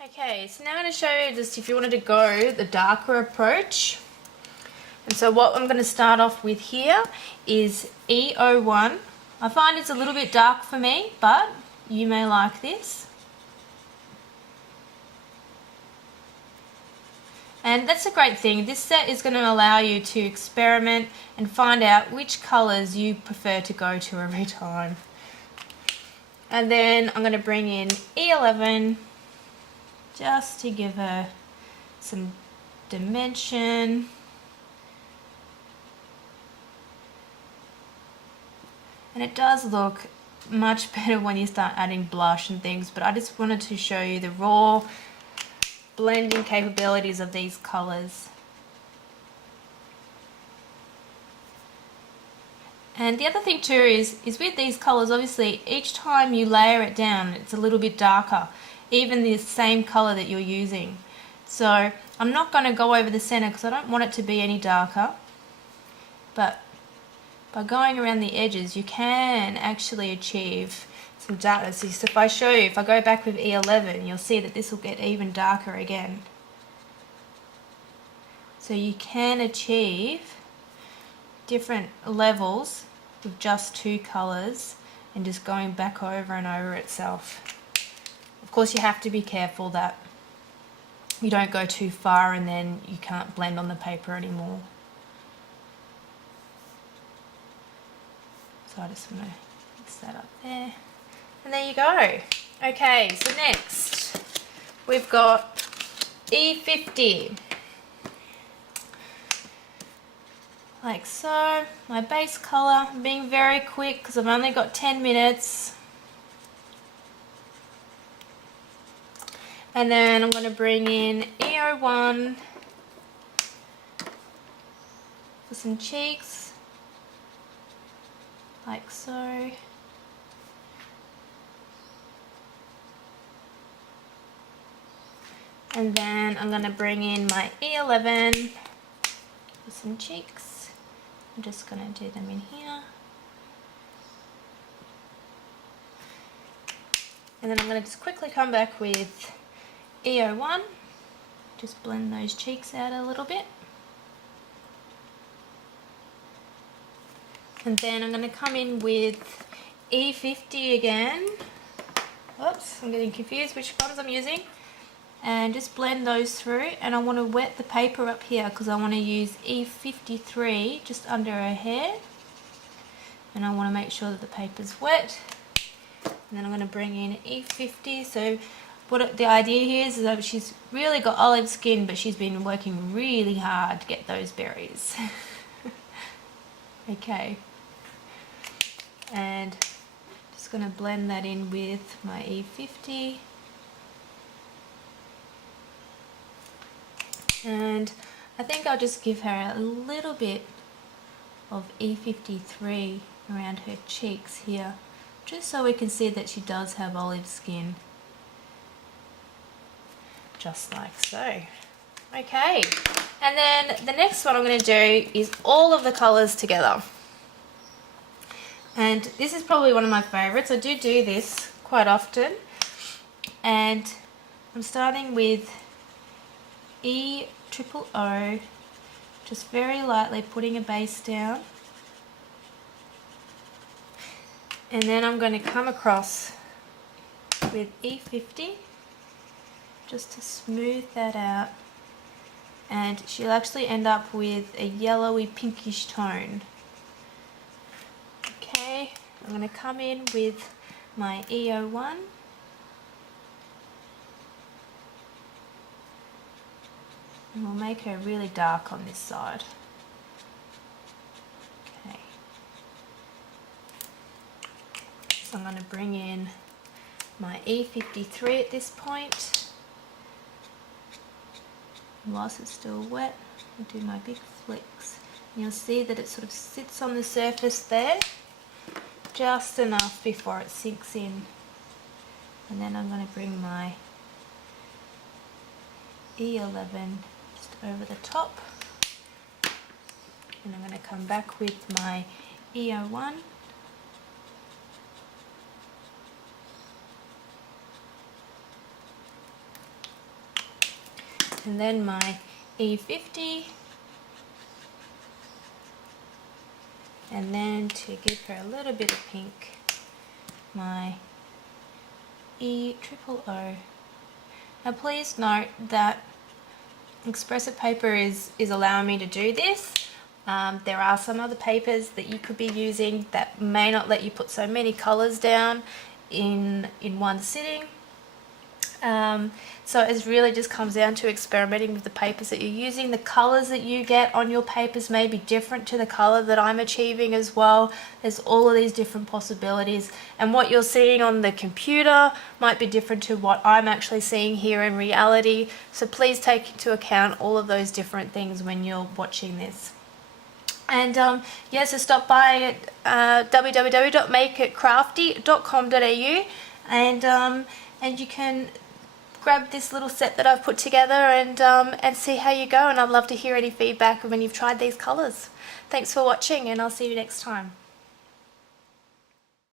Okay, so now I'm going to show you just if you wanted to go the darker approach. And so what I'm going to start off with here is E01. I find it's a little bit dark for me, but you may like this. And that's a great thing. This set is going to allow you to experiment and find out which colours you prefer to go to every time. And then I'm going to bring in E11 just to give her some dimension. And it does look much better when you start adding blush and things, but I just wanted to show you the raw blending capabilities of these colours. And the other thing too is with these colours, obviously each time you layer it down it's a little bit darker, even the same colour that you're using. So I'm not going to go over the centre because I don't want it to be any darker, but by going around the edges you can actually achieve some darkness. So if I show you, if I go back with E11, you'll see that this will get even darker again. So you can achieve different levels with just two colours and just going back over and over itself. Of course you have to be careful that you don't go too far and then you can't blend on the paper anymore. So I just want to mix that up there. And there you go. Okay, so next we've got E50. Like so. My base colour, I'm being very quick because I've only got 10 minutes. And then I'm going to bring in E01 for some cheeks, like so. And then I'm going to bring in my E11 for some cheeks. I'm just going to do them in here. And then I'm going to just quickly come back with E01. Just blend those cheeks out a little bit. And then I'm going to come in with E50 again. Oops, I'm getting confused which ones I'm using. And just blend those through, and I want to wet the paper up here because I want to use E53 just under her hair, and I want to make sure that the paper's wet. And then I'm going to bring in E50. So the idea here is that she's really got olive skin, but she's been working really hard to get those berries. Okay, and just going to blend that in with my E50. And I think I'll just give her a little bit of E53 around her cheeks here, just so we can see that she does have olive skin. Just like so. Okay, and then the next one I'm going to do is all of the colours together. And this is probably one of my favourites. I do this quite often. And I'm starting with E00, just very lightly putting a base down, and then I'm going to come across with E50 just to smooth that out, and she'll actually end up with a yellowy pinkish tone. Okay, I'm going to come in with my E01. And we'll make her really dark on this side. Okay. So I'm going to bring in my E53 at this point. And whilst it's still wet, I'll do my big flicks. And you'll see that it sort of sits on the surface there, just enough before it sinks in. And then I'm going to bring my E11 over the top, and I'm going to come back with my E01 and then my E50, and then to give her a little bit of pink, my E00. Now please note that expressive paper is allowing me to do this. There are some other papers that you could be using that may not let you put so many colours down in one sitting. So it really just comes down to experimenting with the papers that you're using. The colours that you get on your papers may be different to the colour that I'm achieving as well. There's all of these different possibilities, and what you're seeing on the computer might be different to what I'm actually seeing here in reality. So please take into account all of those different things when you're watching this. And yeah, so stop by at www.makeitcrafty.com.au and you can grab this little set that I've put together and see how you go. And I'd love to hear any feedback when you've tried these colours. Thanks for watching, and I'll see you next time.